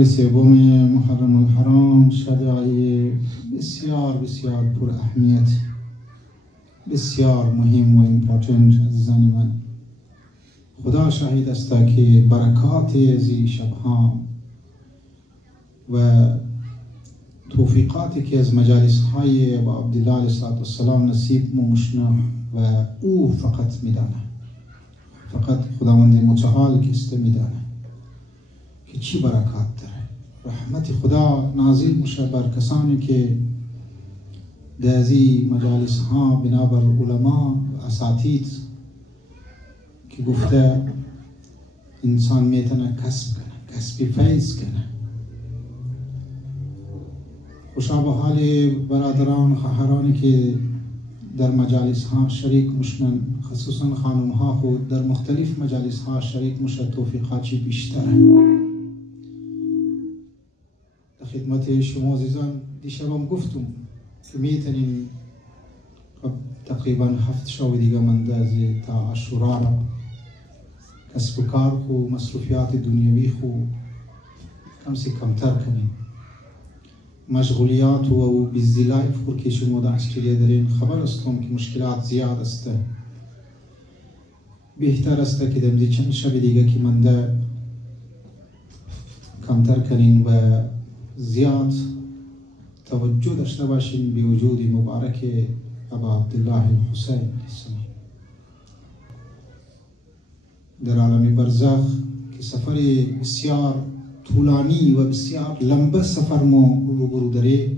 سوم محرم الحرام شرایع بسیار بسیار پر اهمیت، بسیار مهم و ایمپورتنت. عزیزان من، خدا شاهد است که برکات از این شبها و توفیقاتی که از مجالس های با عبدالله علیه السلام نصیب ممشنه و او فقط میدانه، فقط خداوند متعال که است میدانه که چی برکات داره. رحمت خدا نازل میشه بر کسانی که در ازی مجالس ها بنابر علما و اساتید که گفته انسان میتونه کسب کنه، کسب فیض کنه. خوشا به حال برادران خواهرانی که در مجالس ها شریک میشن، خصوصا خانم ها خود در مختلف مجالس ها شریک میشه، توفیقات چی بیشتره. در خدمت شما عزیزان دیشبم گفتم که میتونیم تقریبا 7 شب دیگه مندازه تا عاشورا را کسب و کار خو مصروفیات دنیوی خو کم سے کمتر کنیم. مشغولیات و بیزی لایف خو که شما در استرالیا دارین خبر استم که مشکلات زیاد است. بهتر است که دمزی چند شب دیگه که منده کمتر کنین و زیاد توجه داشته باشین به وجود مبارک ابا عبدالله الحسین علیه السلام در عالم برزخ که سفر بسیار طولانی و بسیار لمبه سفر ما روبرو داره.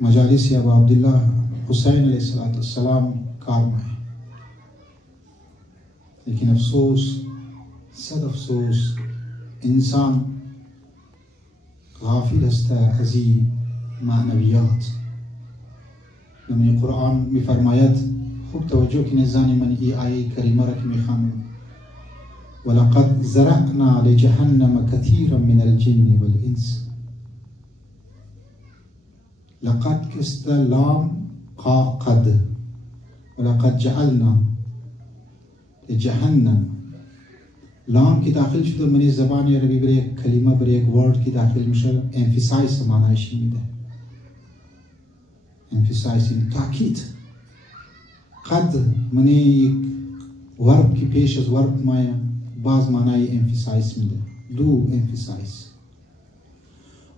مجالس ابا عبدالله حسین علیه السلام کار میں، لیکن افسوس، صد افسوس، انسان غافل است از این معنویات. نمی قرآن می فرماید، خوب توجه کنید زن من ای آیه کریمه را که می خوانم، ولقد زرعنا لجهنم كثيرا من الجن والانس. لقد کست لام قد ولقد جعلنا لجهنم. لام که داخل شده منی زبان عربی بر یک کلمه، بر یک ورد که داخل میشه، امفسایز معنیش میده. امفسایز این تاکید. قد منی یک ورب که پیش از ورب مایه باز معنی امفسایز میده، دو امفسایز.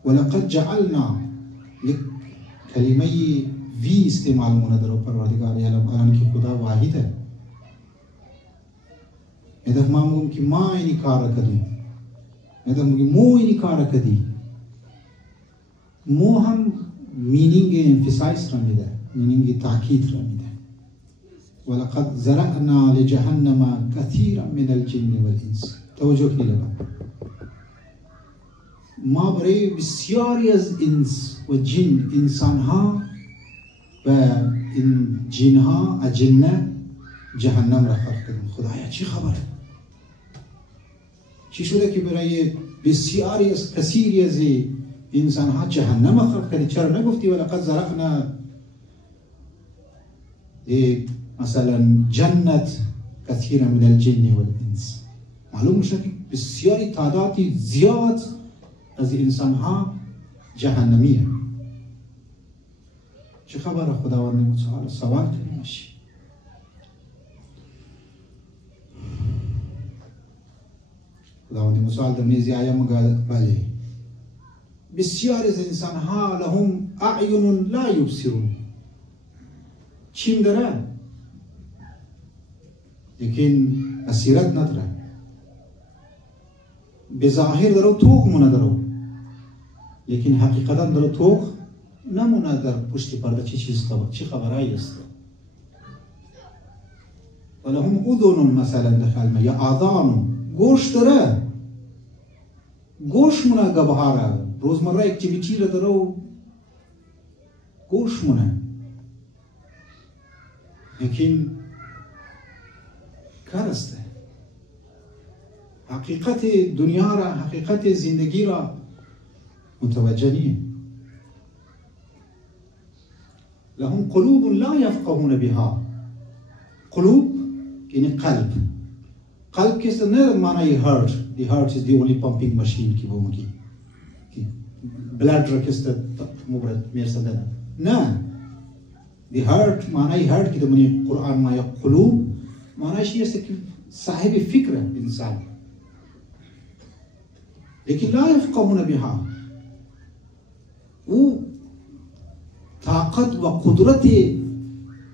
ولقد جعلنا یک کلمه وی استعمال مونه در پروردگار عالم الان که خدا واحده. ندف ما مگم که ما اینی کار کدی، ندف مگم مو اینی کار کدی، مو هم مینینگ امفسایز را میده، مینینگ تاکید را میده. ولقد زرعنا لجهنم كثيرا من الجن والانس. توجه کنید لبا ما برای بسیاری از انس و جن، انسان ها و این جن ها اجنه جهنم را خلق کردیم. خدایا چی خبره؟ چی شده که برای بسیاری از کثیری از انسان ها جهنم خلق کردی؟ چرا نگفتی ولقد زرعنا مثلا جنت كثيرا من الجن والانس؟ معلوم میشه که بسیاری تعدادی زیاد از انسان ها جهنمیه. چه خبره؟ خداوند متعال سوال کنیمش. خداوند متعال در نیزی آیه مگه بله بسیار از انسان ها لهم اعین لا یبصرون، چیم داره لیکن بصیرت نداره. به ظاهر داره توق مونه داره، لیکن حقیقتا داره توق نمونه در پشت پرده چی چیز خبر، چی خبرایی است. ولهم اذن مثلا دخل ما یا آذان، گوش داره، گوش مونه گبهاره، روزمره اکتیویتی را داره و گوش مونه، لیکن کار است. حقیقت دنیا را، حقیقت زندگی را متوجه نیست. لهم قلوب لا يفقهون بها. قلوب یعنی قلب. قلب که است نه معنی هارت، the heart is the only pumping machine ki bomugi ki blood rakista mubrat mersadana na the heart معنای heart ki damani Quran ma ya qulub معنای shi است ki صاحب فکر انسان लेकिन لا يفقهون بها वो ताकत व कुदरत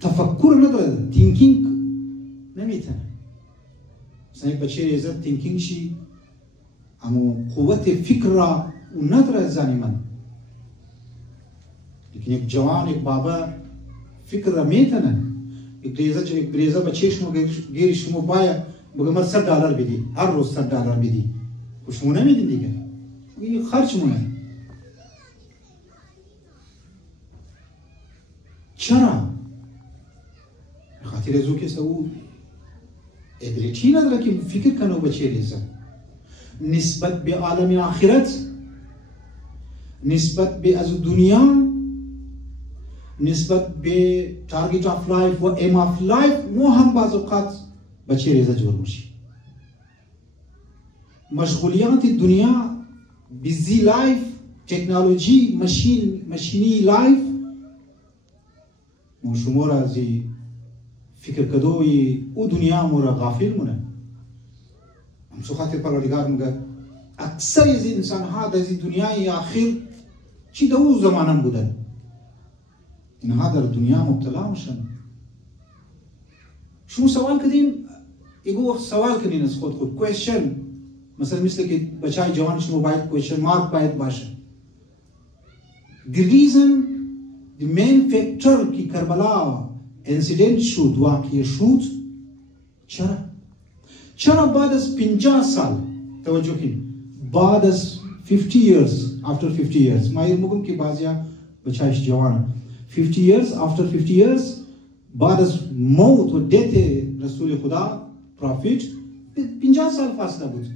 तफक्कुर نداره थिंकिंग نمیتونه مثلا بچه عزت थिंकिंग شي اما قوت فکر را اون نداره زنی من لیکن یک جوان یک بابا فکر را میتونه یک بریزه بچه شما گیری شما باید بگه من $100 بدی هر روز $100 بدی و شما نمیدین دیگه این خرج مونه چرا؟ خاطر ازو که سو ابریتی نداره که فکر کنه بچه ریزه نسبت به عالم آخرت نسبت به از دنیا نسبت به تارگت آف لایف و ایم آف لایف مو هم بعض اوقات بچه ریزه جور میشی مشغولیات دنیا بیزی لایف تکنولوژی ماشینی لایف مو شما را از فکر کدوی او دنیا مو را غافل مونه هم سو خاطر پروردگار میگه اکثر از انسان ها در دنیای آخر چی در او زمانم بودن اینها در دنیا مبتلا میشن شما سوال کردیم ایگو سوال کنین از خود کوئسشن مثلا مثل که بچهای جوان شما باید کوئسشن مارک باید باشه the reason the main factor کی کربلا انسیدنت شد واقعی شد چرا بعد از 50 سال توجه کن بعد از 50 years after 50 years ما میگم که بعضیا بچه‌اش جوانه 50 years after 50 years بعد از موت و دت رسول خدا پروفیت 50 سال فاصله بود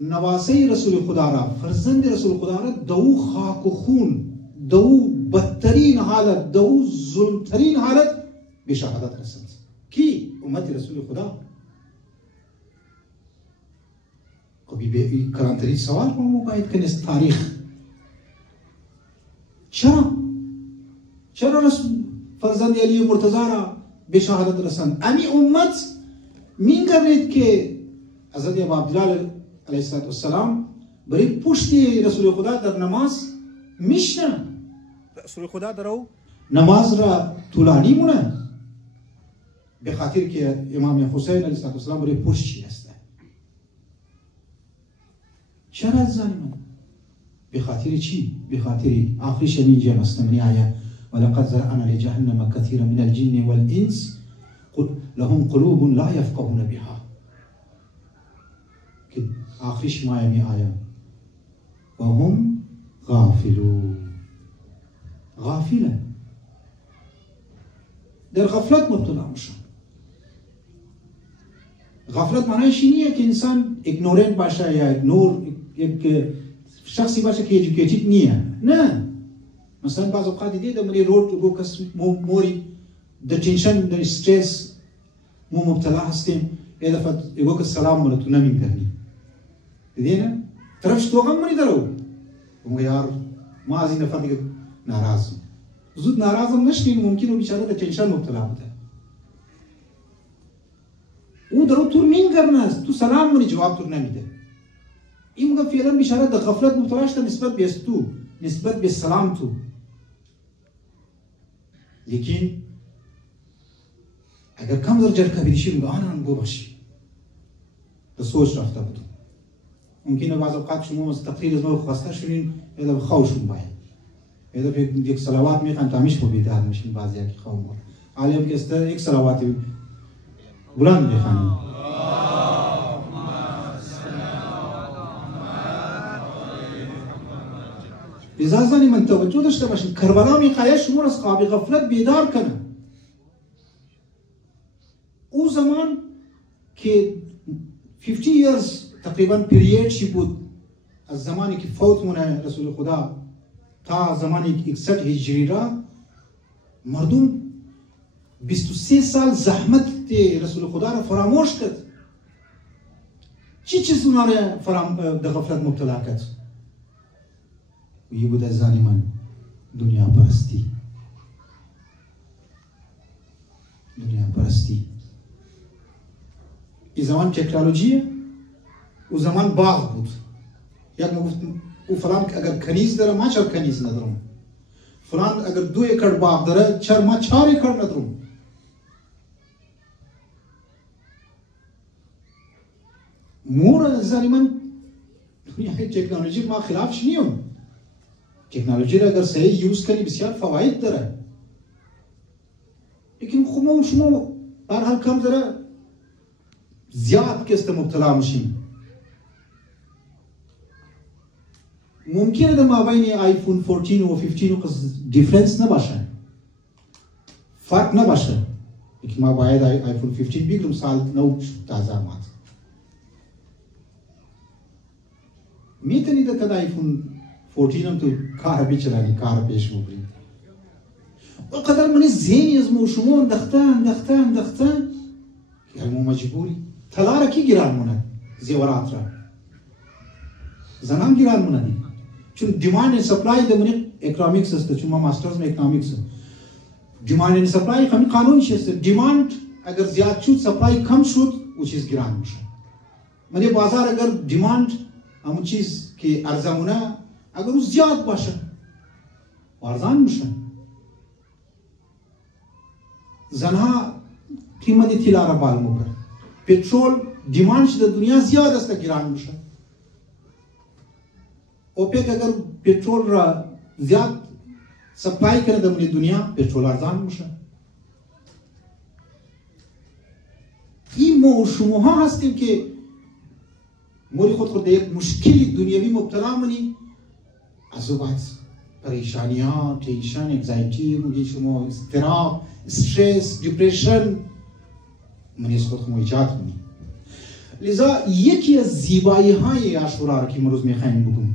نواسه رسول خدا را فرزند رسول خدا را دو خاک و خون دو بدترین حالت دو ظلمترین حالت به شهادت رسند کی امت رسول خدا کبھی به کلانتری سوال ما باید کنیم تاریخ چرا رسول فرزند علی مرتضی را به شهادت رسند امی امت میگوید که حضرت ابو عبدالله علیه السلام برای پشت رسول خدا در نماز میشنه رسول خدا درو نماز را طولانی مونه به خاطر که امام حسین علیه السلام برای پشت هسته چرا ظالمان به خاطر چی به خاطر آخری شمین جه مستمنی آیا ولقد زرعنا لجهنم كثيرا من الجن والانس لهم قلوب لا يفقهون بها که آخری شمایه می آیا وهم غافلون غافله در غفلت مبتلا میشن غفلت معنیش اینه که انسان ایگنورنت باشه یا یک شخصی باشه که ایژوکیتد نیه نه مثلا بعض اوقات دیده در روড گو کس موری در تنشن در استرس مو مبتلا هستیم یه دفعه یگو کس سلام مونه تو نمیگردی دیدی طرفش تو غم منی درو بگو یار ما از این دفعه دیگه ناراضم زود ناراضم نشدیم ممکنه بیچاره در تنشن مبتلا بوده او درو تو نمیگرنه تو سلام منی جواب تو نمیده این میگه فعلا بیچاره در غفلت مبتلا شده نسبت به تو نسبت به سلام تو لیکن اگر کم در جرکه بیدیشی میگه آنان گو بخشی در سوچ رفته بود ممکنه بعض اوقات شما تقریر از ما خواسته شدین یا به خوشون باید یا به یک صلوات میخوان تامیش مبیده میشین بعضی که خواه مور عالم که است یک صلواتی بلند میخوانیم لذا من توجه داشته باشین کربلا میخواه شما از خواب غفلت بیدار کنه او زمان که 50 years تقریبا پیریड چی بود از زمانی که فوت مونه رسول خدا تا زمانی 100 هجری را مردم 23 سال زحمت رسول خدا را فراموش کرد چی چیزونا رو در غفلت مبتلا کرد؟ و یه بود از زنی من دنیا پرستی. دنیا پرستی. این زمان تکنولوژیه و زمان باغ بود. یک ما گفتم او فلان اگر کنیز داره ما چرا کنیز ندارم. فلان اگر 2 اکر باغ داره چرا ما 4 اکر ندارم. مور زنی من دنیای تکنولوژی ما خلافش نیم. تکنولوژی را اگر صحیح یوز کنی بسیار فواید داره. لیکن خب ما و شما برحال کم داره زیاد که مبتلا میشیم. ممکنه در مابین آیفون 14 و 15 دیفرنس نباشه، فرق نباشه، لیکن ما باید آیفون 15 بگیرم سال نو تازه آمد. میتونید که آیفون 14 هم تو کار بچرانی، کار پیش ببرید. وقدر من ذهنی از شما انداختن که ما مجبوری طلا را کی گران مونه؟ زیورات را زنان گران مونه دی. چون دیماند و سپلای در من اکونومیکس است، چون ما ماسترز میں اکونومیکس است. دیماند و سپلای همی قانونی است. دیماند اگر زیاد شد سپلای کم شد و چیز گران میشه. من بازار اگر دیماند همون چیز که ارزانه اگر او زیاد باشه ارزان میشه. زنها قیمت طلا را بالا میبره. پترول دیماندش در دنیا زیاد است گران میشه. اوپک اگر پترول را زیاد سپلای کنه در دنیا پترول ارزان میشه. این ما و شما هستیم که موری خود در یک مشکلی دنیوی مبتلا منی. از او بعد پریشانی ها، تنشن، انگزایتی، موری شما اضطراب، استرس، دیپریشن منی از خود خود ایجاد منی. لذا یکی از زیبایی های عاشورا را که امروز میخوایم بگم،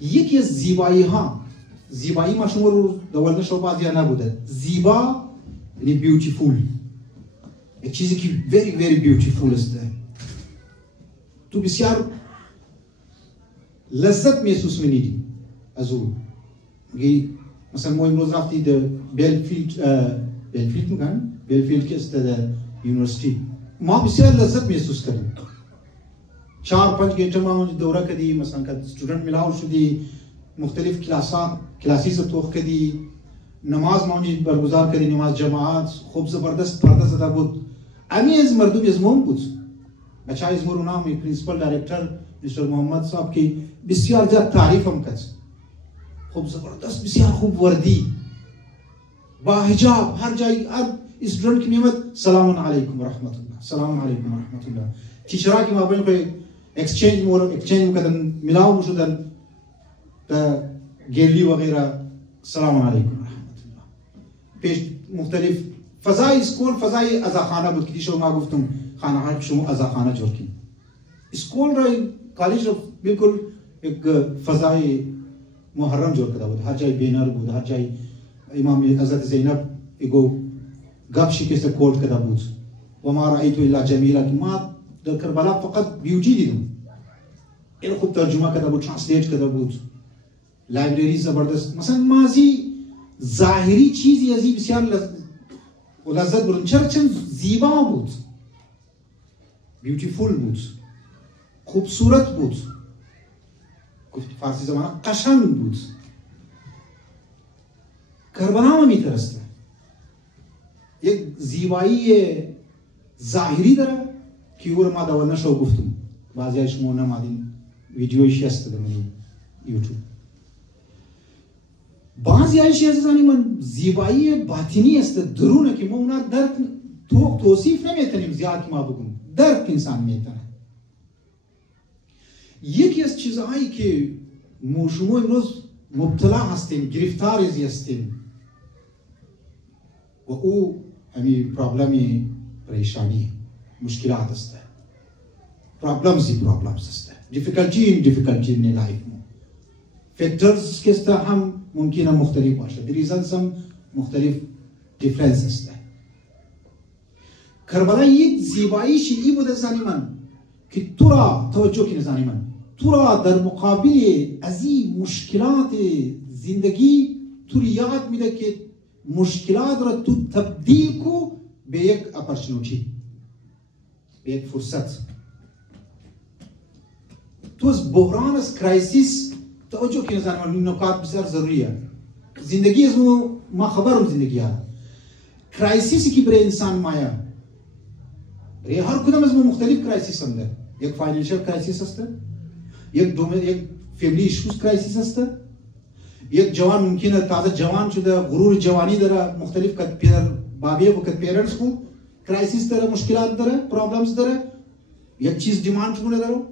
یکی از زیبایی ما شما رو دول نشو بازی نبوده. زیبا یعنی بیوتیفول، یک چیزی که very very beautiful است. تو بسیار لذت محسوس می‌کنی از او. مثلا ما امروز رفتی در بلفیلد که است در یونیورسیتی، ما بسیار لذت محسوس کردیم. 4-5 گنٹه ما اونجا دوره کردی، مثلا که استودنت ملاو شدی، مختلف کلاسیز توخ کردی، نماز ما اونجا برگزار کردی، نماز جماعت خوب زبردست پرده زده بود. امی از مردم از مهم بود. بچه از مورو نامی پرینسپل دایرکتر مستر محمد صاحب که بسیار زیاد تعریفم کرد. خوب زبردست، بسیار خوب وردی، با حجاب، هر جای استودنت که میامد سلام علیکم و رحمت الله، سلام علیکم و رحمت الله. تیچرها که ما بین کوئی اکسچنج کردن ملاو شدن تا گلی وغیره سلام علیکم و رحمت الله. پیش مختلف فضای اسکول فضای ازاخانه بود که دیشب ما گفتم خانه های شما ازاخانه جور کی. اسکول را کالج را بالکل یک فضای محرم جور کرده بود. هر جای بینر بود، هر جای امام حضرت زینب ایگو گپ شکست کورد کرده بود. و ما رأیت الا جمیلا که ما در کربلا فقط بیوتی دیدم. این خوب ترجمه کرده بود، ترنسلیت کرده بود. لایبرری زبردست. مثلا مازی ظاهری چیزی ازی بسیار لذت بردم. چند زیبا بود، بیوتیفول بود، خوبصورت بود. گفت فارسی زبان قشنگ بود. کربلا ما میترسته. یک زیبایی ظاهری داره که او رو ما دول نشو گفتم. بعضی هایش ما نمادین ویدیویش هست در یوتیوب. بعضی هایش عزیزانی من زیبایی باطنی است، درونه که ما اونا درک توصیف نمیتونیم زیاد که ما بگم. درک انسان میتونه. یکی از چیزهایی که ما شما امروز مبتلا هستیم، گرفتار ازی هستیم و او همی پرابلمی پریشانی مشکلات است. پرابلمز است. difficulty in life. فیکتورز که است هم ممکنه مختلف باشه. ریزنز هم مختلف دیفرنس است. کربلا یک زیباییش ای بود زنی من که تو را توجه کی نزانی من تو را در مقابل از این مشکلات زندگی تو یاد میده که مشکلات را تو تبدیل کو به یک اپورتونیتی، به یک فرصت. تو از بحران، از کرایسیس توجه کی نزانی من. این نکات بسیار ضروریه. زندگی از ما خبرم زندگی ها کرایسیسی که برای انسان مایا، برای هر کدام از ما مختلف کرایسیس هم ده. یک فاینانشل کرایسیس هست، یک فیملی ایشوز کرایسیس هست. یک جوان ممکنه تازه جوان شده، غرور جوانی داره، مختلف کد پدر بابی و کد پیرنتس کو کرایسیس داره، مشکلات داره، پرابلمز داره، یک چیز دیماند کنه داره.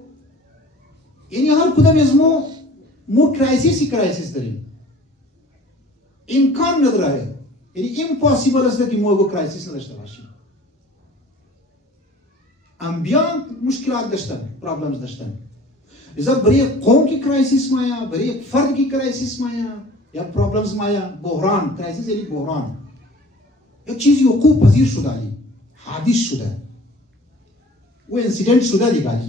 یعنی هر کدام از ما کرایسیس داریم. امکان نداره، یعنی امپاسیبل است که ما کرایسیس نداشته باشیم. انبیا مشکلات داشتن، پرابلمز داشتن. لذا برای قوم کی کرایسیس مایا، برای یک فرد کی کرایسیس مایا یا پرابلمز مایا، بحران. کرایسیس یعنی بحران، یک چیزی وقوع پذیر شده، حادث شده و انسیدنت شده دیگه.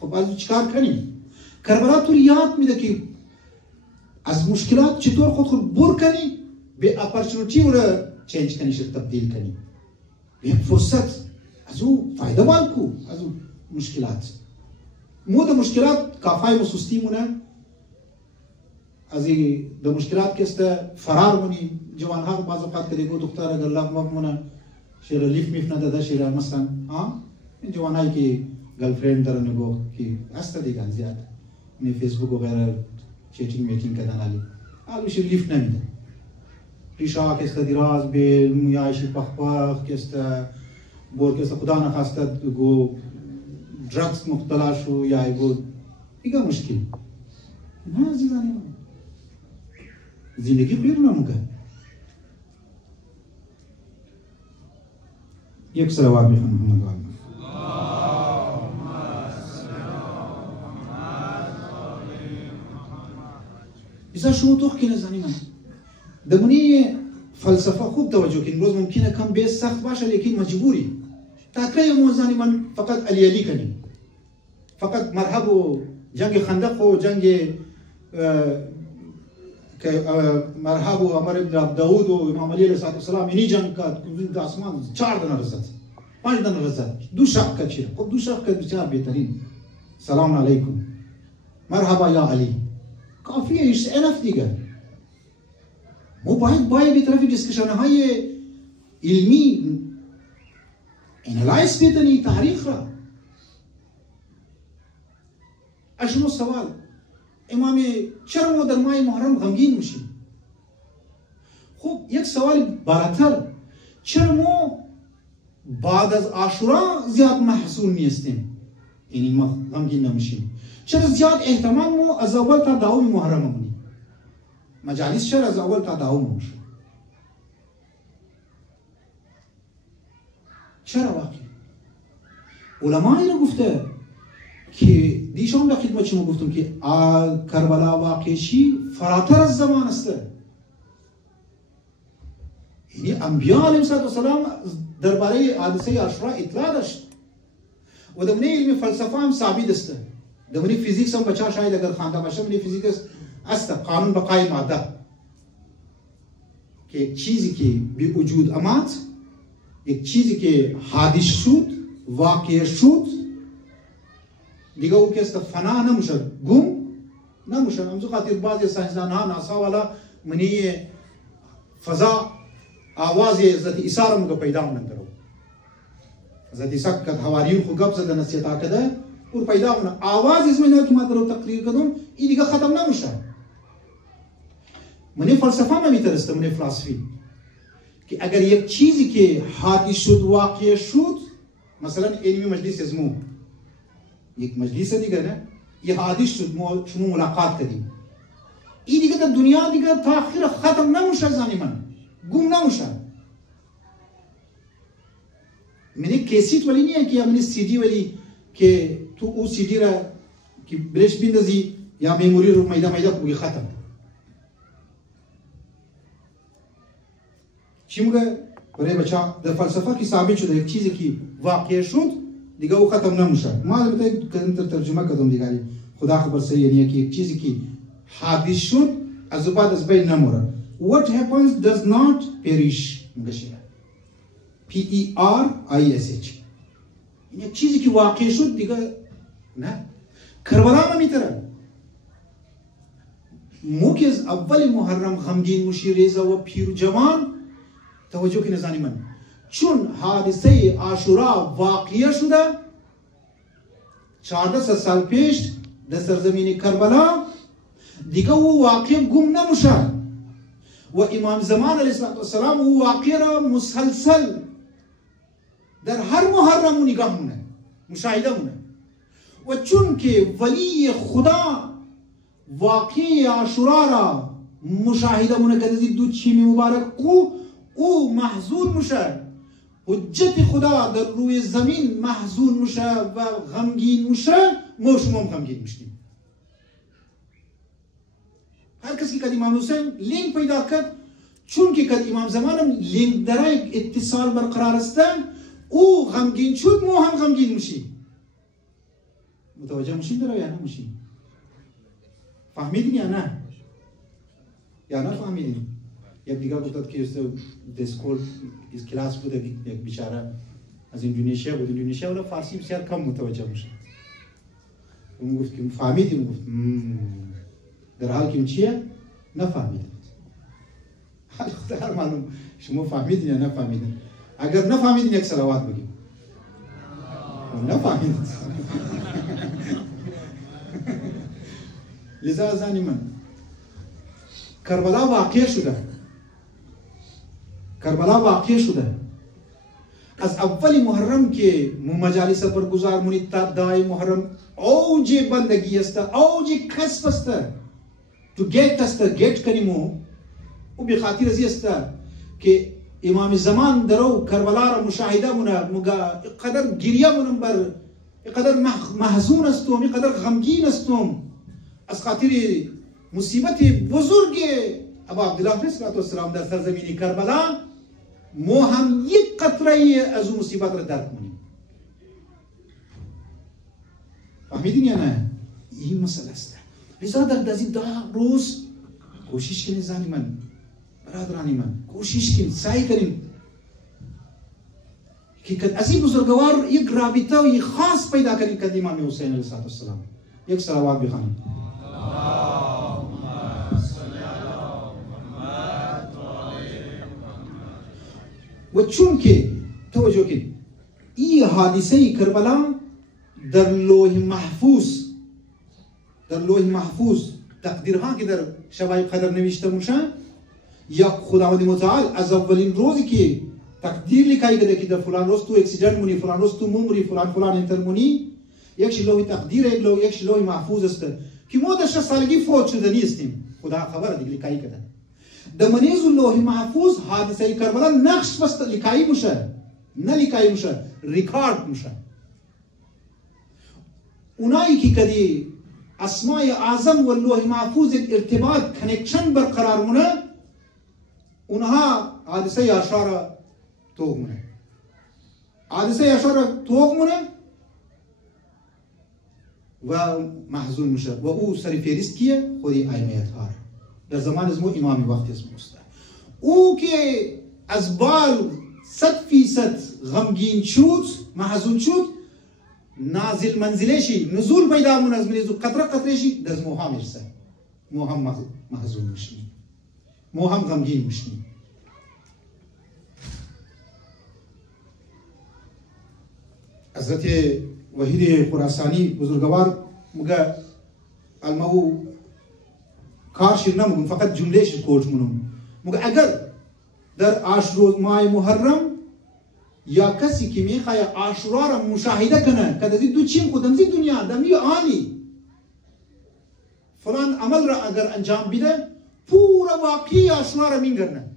خب از چیکار کنیم؟ کربلا تو یاد میده که از مشکلات چطور خود بر کنی به اپورتونیتی و چینج کنی، تبدیل کنی به یک فرصت. از او فایده بالکو از او مشکلات. مو د مشکلات کافای و سستی مونه، از د مشکلات که است فرار مونی. جوان ها بعض اوقات کدی گو دختر اگر لاغ مونه شیر لیف میف نداده شیر مثلا این جوانایی که گرل فرند دارن نگو که است دیگه زیاد این فیسبوک و غیره چیتینگ میتینگ کردن علی آلوش لیف نمیده. ریشا که است دراز به میایشی پخ که است بور که است خدا نخواسته گو درگز مبتلا شو یا گو ایگه مشکل نه عزیزانی من. زندگی خیر نموگه. یک صلوات بخون محمد وآله. إذا شو تحكي نزانينا دمني فلسفة خوب توجه كين روز ممكن كم بيس سخت باشه لكن مجبوري تاكل موزاني من فقط اليالي كني فقط مرحبا جنگ خندق و جنگ مرحبا عمر ابن داود و امام علی علیه السلام اینی جنگ کرد که آسمان 4 دن رزد 5 دن رزد 2 شق کرد چیه خب 2 شق کرد بسیار بهترین سلام علیکم مرحبا یا علی کافیه ایش انف دیگه. ما باید به طرف دیسکشن های علمی انالایز بکنی تاریخ را. اشنو سوال امام چرا ما در ماه محرم غمگین میشیم؟ خب یک سوال بالاتر چرا ما بعد از عاشورا زیاد محزون نیستیم؟ یعنی ما غمگین نمیشیم. چرا زیاد اهتمام ما از اول تا دوم محرم مونی؟ مجالس چرا از اول تا دوم میشه؟ چرا واقعی؟ علماء رو گفته که دیشان در خدمت شما گفتم که کربلا واقعی فراتر از زمان است. یعنی انبیاء علیهم السلام درباره حادثه عاشورا اطلاع داشت و در علم فلسفه هم ثابت است. در فیزیکس هم بچه شاید اگر خوانده باشه من فیزیکس است قانون بقای ماده که یک چیزی که به وجود آمد، یک چیزی که حادث شد، واقع شد دیگه او که است فنا نمیشه، گم نمیشه. همزو خاطر بعضی ساینسدان ها ناسا والا منی فضا آواز حضرت عیسی رو مگه پیدا مندرو حضرت عیسی که حواریون خو گپ زدن نصیحت کرده اور پیدا مونه آواز از من که ما درو تقریر کردم این دیگه ختم نمیشه. منی فلسفه ما میترسته منی فلسفی که اگر یک چیزی که حادث شد واقع شد، مثلا علمی مجلس از مو یک مجلس دیگه نه یه حادث شد شما ملاقات کردیم این دیگه در دنیا دیگه تا آخر ختم نمیشه زنی من گم نمیشه. منی کیسیت ولی نیه که یا منی سی دی ولی که تو او سی دی را که برش بیندازی یا میموری رو میده بگی ختم. چی میگه برای بچه در فلسفه که ثابت شده یک چیزی که واقع شد دیگه او ختم نمیشه. ما البته کدوم ترجمه کردم دیگه خدا خبر صحیح یعنی که یک چیزی که حادث شد از بعد از بین نموره. What happens does not perish. میگه PERISH. این یک چیزی که واقع شد دیگه نه. کربلا هم میتره. مو که از اول محرم غمگین مشی ریزه و پیر و جوان توجه که نزانی من چون حادثه عاشورا واقع شده 1400 سال پیش در سرزمین کربلا دیگه او واقع گم نموشه و امام زمان علیه السلام او واقع را مسلسل در هر محرم نگاه مونه مشاهده مونه و چون که ولی خدا واقعی عاشورا را مشاهده مونه که دو چیمی مبارک او محزون میشه حجت خدا در روی زمین محزون میشه و غمگین میشه ما شما هم غمگین میشیم. هر کسی که امام حسین لینک پیدا کرد چون که کد امام زمانم لینک در اتصال برقرار است او غمگین شد ما هم غمگین میشیم. متوجه میشین در یا نه میشین؟ فهمیدین یا نه؟ یا نه فهمیدین؟ یک دیگه گفتاد که دسکول از کلاس بوده یک بیچاره از اندونزیا بود اندونزیا ولی فارسی بسیار کم متوجه میشه. اون گفت که فهمیدین گفت در حال که چیه نفهمیدین. حال خدا معلوم شما فهمیدین یا نفهمیدین؟ اگر نفهمیدین یک صلوات بگیم. نفهمیدین. لذا زنی من کربلا واقع شده. کربلا واقع شده. از اول محرم که مجالس برگزار مونی تا دای محرم اوج بندگی است، اوج کسب است. تو گیت است، گیت کنیمو. او به خاطر ازی است که امام زمان درو کربلا را مشاهده مونه مگا قدر گریه مونم بر قدر محزون استم، قدر غمگین استم. از خاطر مصیبت بزرگ ابا عبدالله علیه السلام در سرزمین کربلا ما هم یک قطره از اون مصیبت را درک کنیم. فهمیدین یا نه؟ این مسئله است. لذا در دزی 10 روز کوشش کنید زنی من برادرانی من کوشش کنید سعی کنید که از این بزرگوار یک رابطه و یک خاص پیدا کنید که امام حسین علیه السلام. یک صلوات بخوانید. و چون که توجه کنید این حادثه کربلا در لوح محفوظ تقدیرها که در شبای قدر نوشته میشه یا خداوند متعال از اولین روزی که تقدیر لیکای گده که در فلان روز تو اکسیژن مونی فلان روز تو ممری فلان انتر مونی یک لوح تقدیر یک لوح محفوظ است که ما در 6 سالگی فوت شده نیستیم. خدا خبر دیگه لیکای گده در منیز لوح محفوظ حادثه کربلا نقش بست لیکایی میشه نه لیکایی میشه ریکارد میشه. اونایی که کدی اسماء اعظم و لوح محفوظ ارتباط کنکشن برقرار مونه اونها حادثه عاشورا توق مونه. حادثه عاشورا توق مونه و محزون میشه و او سر فهرست کیه؟ خودی ائمه اطهار در زمان از امام وقتی اسم است. او که از بال 100% غمگین شد محزون شد نازل منزلشی نزول پیدا مون از منیزو قطره شی در موها میرسه. موها محزون میشی موها غمگین میشی. حضرت وحید خراسانی بزرگوار مگه المو کارشیر نمگم فقط جملهش کوچ منم مگه اگر در عاشورا ماه محرم یا کسی که میخواد عاشورا را مشاهده کنه که در دو چیم خودم زی دنیا دمی آنی فلان عمل را اگر انجام بده پورا واقعی عاشورا را میگرنه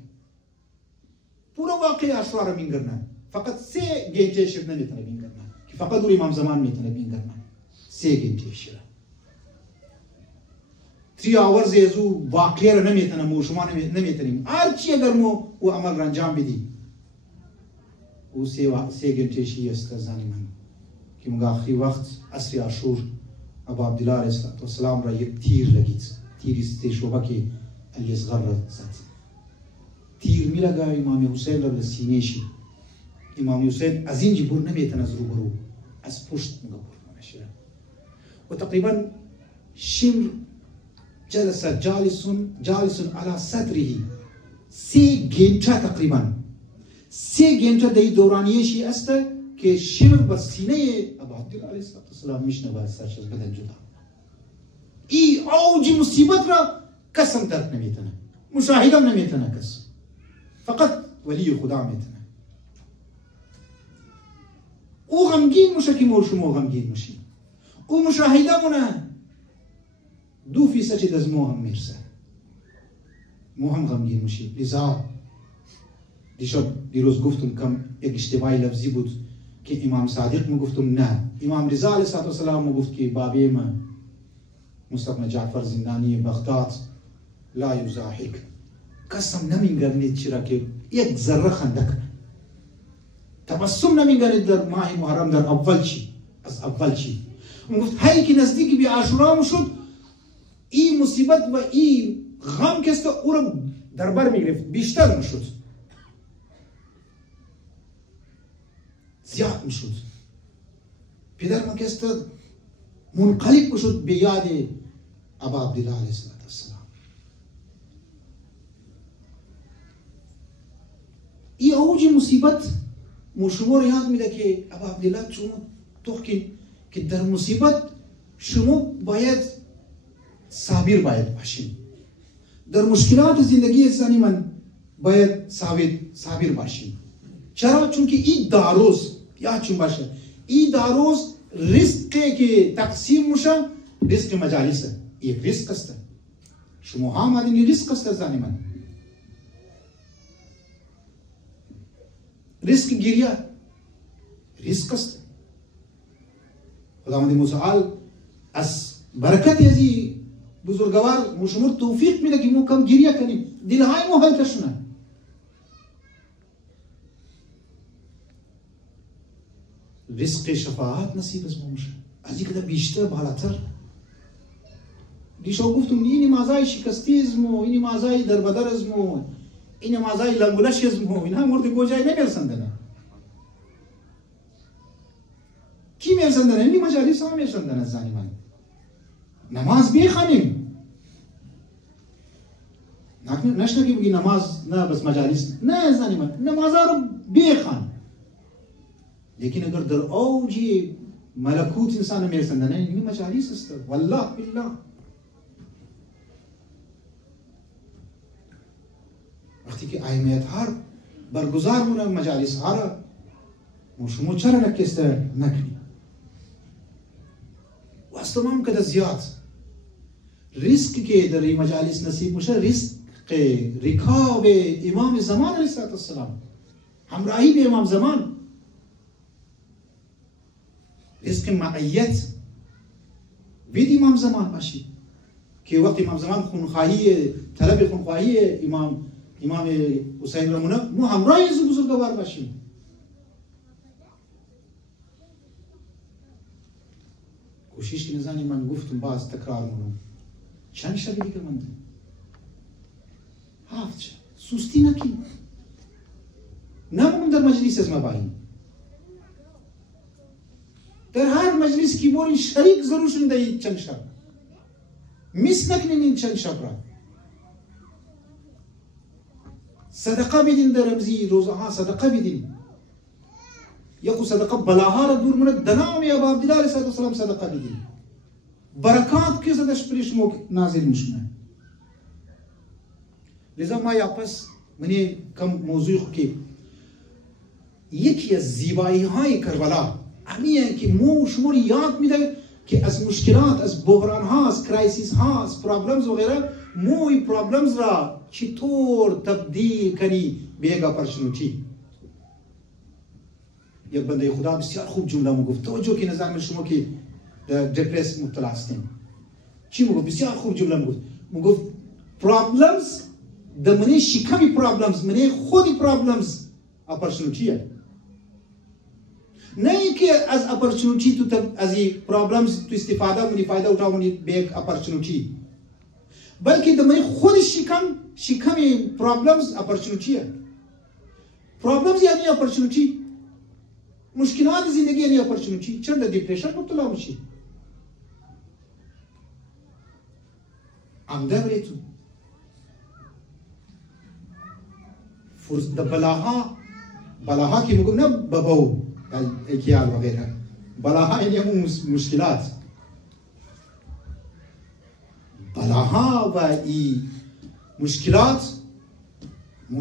فقط 3 گنجه شیر نمیتونه میگرنه که فقط دور امام زمان میتونه میگرنه 3 گنجه شیر 3 hours ازو واقعی را نمیتونه مو شما نمیتونیم هر چی اگر مو او عمل را انجام بدی او 3 گنجه شیر است زنی من که مگه آخری وقت عصر عاشور ابا عبدالله علیه السلام را یک تیر لگید، تیری ستشوبه که علی اصغر را زد. تیر می لگا امام حسین را به سینه شی. امام حسین از اینجا بر نمیتن از روبرو، از پشت مگه بر نمیشه. و تقریبا شمر جلس جالس على صدره 3 گنجه تقریبا 3 گنجه در دورانیشی است که شمر به سینه ابا عبدالله علیه السلام میشنوه، سرش از بدن جدا. ای اوج مصیبت را کسم درک نمیتونه، مشاهدم نمیتونه کس، فقط ولی خدا میتونه. او غمگین میشه که ما شما غمگین میشیم. او مشاهده مونه 2% از ما هم میرسه، ما هم غمگین میشیم. لذا دیروز گفتم کم یک اشتباهی لفظی بود که امام صادق میگفتم نه، امام رضا علیه السلام میگفت که بابی من مصطفی جعفر زندانی بغداد لا یضاحک، قسم نمیگرنید چرا که یک ذره خنده کنه، تبسم نمیگرنید در ماه محرم در اول چی از اول چی. میگفت هایی که نزدیک به عاشورا شد این مصیبت و این غم که است او را در بر میگرفت، بیشتر میشد، زیاد میشد. پدر ما که است منقلب میشد به یاد ابا عبدالله علیه السلام. این اوج مصیبت شما را یاد میده که ابا عبدالله شما تو که در مصیبت شما باید صابر باید باشین، در مشکلات زندگی انسانی من باید صابر باشین. چرا؟ چون که این داروز یا چون باشه این داروز رزقی که تقسیم میشه رزق مجالسه، یک رزق است. شما ها آمدین رزق است زنی من. رزق گریه رزق است. خداوند متعال از برکت از این بزرگوار مشمور توفیق میده که ما کم گریه کنیم، دلهای ما حل شونه. رزق شفاعت نصیب از ما میشه، از این که بیشتر بالاتر. دیشب گفتم این نمازای شکستی ازمو، این نمازای دربدر ازمو، این نمازای لنگولش ازمو، اینا مورد گوجای نمیرسندنه. کی میرسندنه؟ این مجالس ها میرسندنه زنی من. نماز بخوانیم، نشنه که بگی نماز نه بس مجالس نه زنی من، نماز رو بخوان. لیکن اگر در اوج ملکوت انسان میرسندنه این مجالس است. والله بالله وقتی که ائمه ها برگزار مونه مجالس ها را ما شما چرا نکسته نکنی؟ و اصلا هم که زیاد رزق که در این مجالس نصیب میشه رزق رکاب امام زمان علیه السلام، همراهی به امام زمان، رزق معیت بید امام زمان باشی که وقت امام زمان خونخواهی طلب خونخواهی امام حسین رمونه ما همراهی از بزرگوار باشیم. کوشش که نزانی من گفتم باز تکرار مونم چند شب دیگه مونده 7 شب سستی نکنیم، نمونم در مجلس از مباین، در هر مجلس کی بورین شریک ضرور شدین در چند شب میس نکنین این چند شب را. صدقه بدین در رمزی روزها صدقه بدین، یکو صدقه بلاها را دور مونه دنام یا ابا عبدالله علیه السلام صدقه بدین، برکات که زدش پریش مو نازل میشونه. لذا ما یا پس منی کم موضوع خو که یکی از زیبایی های کربلا همیه که مو شما یاد میده که از مشکلات، از بحران ها، از کرایسیس ها، از پرابلمز و غیره مو این پرابلمز را چطور تبدیل کنی به یک اپورتونیتی. یک بنده خدا بسیار خوب جمله مو گفت، توجه که نظر شما که دپرس مبتلا هستین چی مو گفت؟ بسیار خوب جمله مو گفت پرابلمز دمنه شکمی پرابلمز منه خودی پرابلمز اپورتونیتیه. نه اینکه از اپورتونیتی تو از این پرابلمز تو استفاده کنی، فایده اٹھاونی به یک اپورتونیتی، بلکه دمای خود شکم پرابلمز اپورتونیتیه. پرابلمز یعنی اپورتونیتی، مشکلات زندگی یعنی اپورتونیتی. چرا در دیپریشن مبتلا میشی؟ عمده بریتون د بلاها که میگم نه باباو اکیال و غیره، بلاها یعنی همون مشکلات. بلاها و ای مشکلات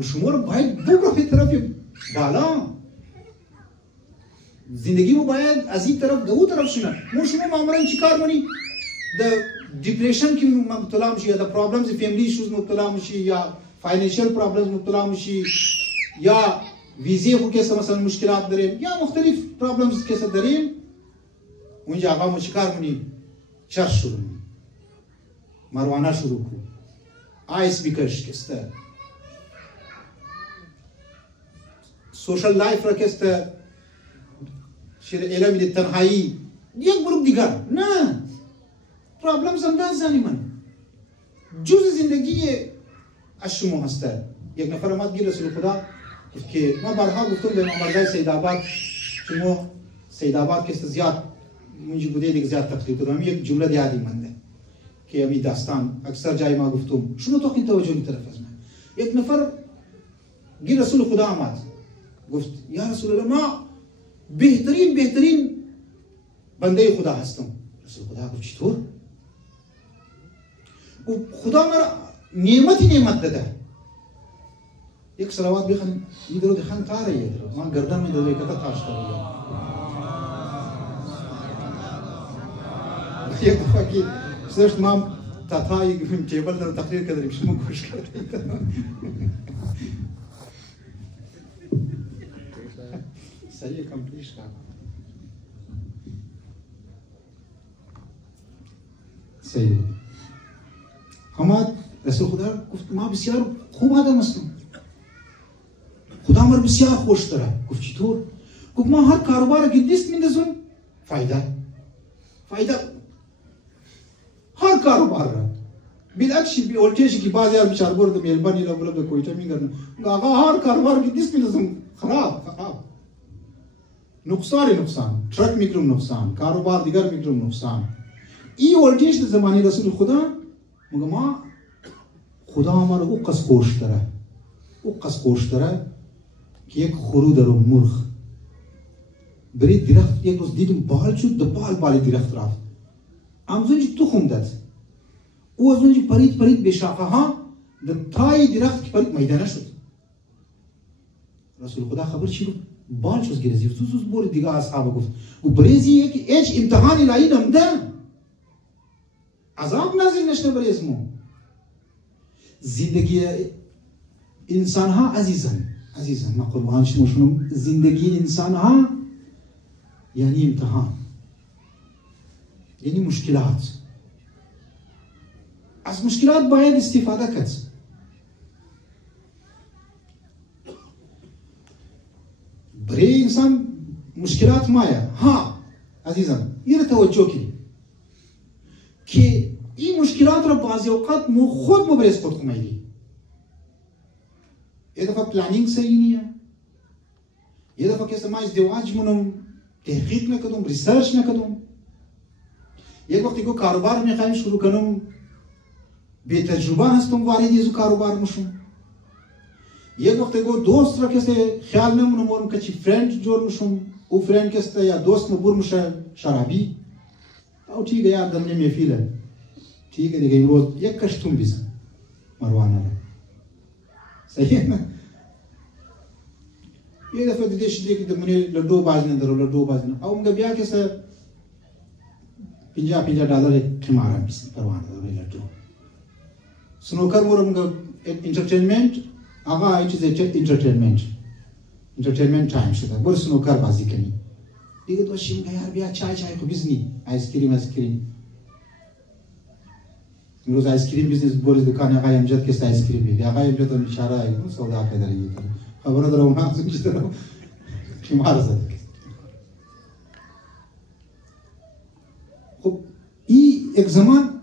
شما رو باید ببره به طرف بالا. زندگی رو باید از این طرف به اون طرف شونه. شما معمولا چی کار کنی؟ د دیپریشن که مبتلا میشی یا د پرابلمز فیملی ایشوز مبتلا میشی یا فاینانشل پرابلمز مبتلا میشی یا ویزی خو که مثلا مشکلات داریم یا مختلف پرابلمز که داریم، اونجا آقا ما چیکار کنی؟ چرخ شروع کنی، مروانه شروع کنی، آیس بیکرش کسته، سوشل لایف را کسته، علم تنهایی یک گروه دیگر. نه، پرابلمز هم دازانی من جز زندگی از شما هسته. یک نفر آمد گیر رسول خدا که ما بارها گفتم به مردای سیدآباد، شما سیدآباد که زیاد منجی بوده دیگه زیاد تفصیل کردم، یک جمله یادی مانده که امی داستان اکثر جای ما گفتم، شما تو این توجه می طرف از من. یک نفر گیر رسول خدا آمد گفت یا رسول الله ما بهترین بنده خدا هستم. رسول خدا گفت چطور؟ خدا مرا نعمت داده. یک صلوات بخوانیم این درود خان تاره یه درود من گردن می دوی کتا تاش کرده. یک دفعه که سرشت ما تاتایی گفتیم تیبل در تقریر کردیم شما گوش کردیم. صحیح کمپلیش کرد. صحیح. آمد رسول خدا گفت ما بسیار خوب آدم هستم، خدا مرا بسیار خوش داره. گفت چطور؟ گفت ما هر کاروبار که دست میندازم فایده هر کاروبار را بالعکس بی اولچشی که بعضی ها بیچاره برده مهربانی را بلد کویتا میگردن آقا هر کاروبار که دست میندازم خراب نقصان ترک میگیرم نقصان، کاروبار دیگر میگیرم نقصان. این اولچش در زمانی رسول خدا میگه ما خدا ما رو او قص خوش داره که یک خرو در مرغ برید درخت یک روز دیدم بال شد د بال درخت رفت امزونجی تخم داد او ازونجی پرید به شاخه ها در تای درخت که پرید میدانه شد. رسول خدا خبر چی گفت؟ بال شد گرزی سوس بور دیگه اصحاب گفت و بریزی یک اچ امتحان الهی نمده عذاب نازل نشته بریز مو. زندگی انسان ها عزیزان ما قربان شما زندگی انسان ها یعنی امتحان، یعنی مشکلات. از مشکلات باید استفاده کرد. برای انسان مشکلات مایه ها عزیزان این توجه کنید که این مشکلات را بعضی اوقات خود مبرز خود کمیدی. یه دفعه پلانینگ صحیح نیه، یه دفعه که ما ازدواج منم تحقیق نکردم، ریسرچ نکردم، یک وقتی که کاروبار میخوایم شروع کنم به تجربه هستم وارد از کاروبار میشم، یک وقتی که دوست را کسی خیال نمونم که چی فرند جور میشم، او فرند کسی یا دوست مبور میشه شرابی او ٹھیک ہے یار دم نے محفل ہے ٹھیک ہے دیگه امروز یک کشتون بیزن مروانه را صحیح ہے نا. یه دفعه دیده شده که دمونه لدو بازنه درو لدو بازنه او مگه بیا کسی $50 قمارا بیزن پروانه درو لدو سنوکر مورا مگه انترتینمنت آقا این چیز انترتینمنت تایم شده برو سنوکر بازی کنی دیگه دوشی مگه یار بیا چای خو بیزنی آیسکریم امروز آیسکریم بیزنس بوری دکان آقای امجد کسی آیسکریم بیده آقای امجد هم اشاره ای سودا پیدا رایی خبر دارم هم زنجی دارم قمار زده یک زمان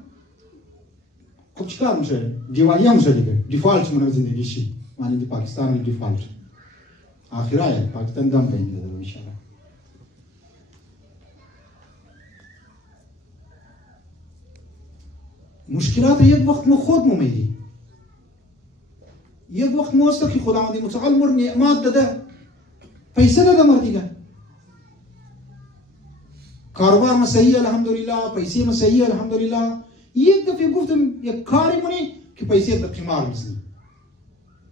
خب چیکار میشه؟ دیوالی هم میشه دیگه، دیفالت منو زندگیشی معنی دی پاکستان می دیفالت آخرای پاکستان دم بین داره میشه. مشکلات یک وقت ما خود میدی، یک وقت ما است که خداوند متعال مر نعمت داده، پیسه داده مر دیگه، کاروبار ما صحیح الحمدلله، پیسه ما صحیح الحمدلله. یک دفعه گفتم یک کاری منی که پیسه در قمار میزنی،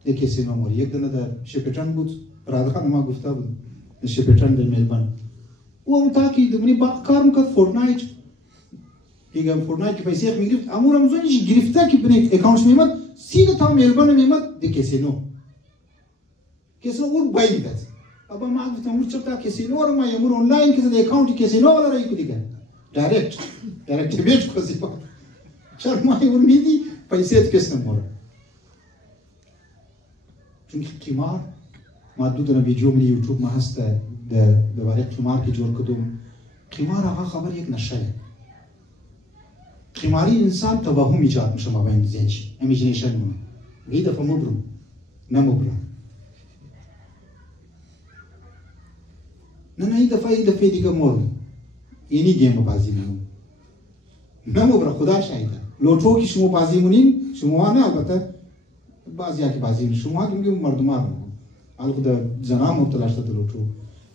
یک کسی نمور یک دنه در شپیتان بود، برادرخان ما گفته بود شپیتان در ملبورن، او هم تاکی دمنی با کار میکرد فورتنایت دیگه، فورتنایت که پیسه میگرفت امور هم زونیش گرفته که بنی اکاونتش میمد سیده تا ملبورن میمد دی کسینو او بای میداد. ابا ما گفتم امور چطور کسینو رو ما امور آنلاین که دی اکاونت کسینو ولا رای کو دیگه دایرکت بیت کوزی با چرا ما امور میدی پیسه کس نمور. چون قمار ما دو دونه ویدیو می یوتیوب ما هست د واره قمار که جور کدوم. قمار آقا خبر یک نشه، قماری انسان توهم ایجاد میشه ما بین ذهنش، امیجینیشن مونه یه دفعه مبرو نه مبرو نه یه دفعه دیگه مورو اینی گیم بازی میمون نه مبرو. خدا شاهده لوتو که شما بازی مونین شما نه، البته بعضی ها که بازی مونین شما که میگم مردم ها مونین البته در زنان مبتلا شده لوتو.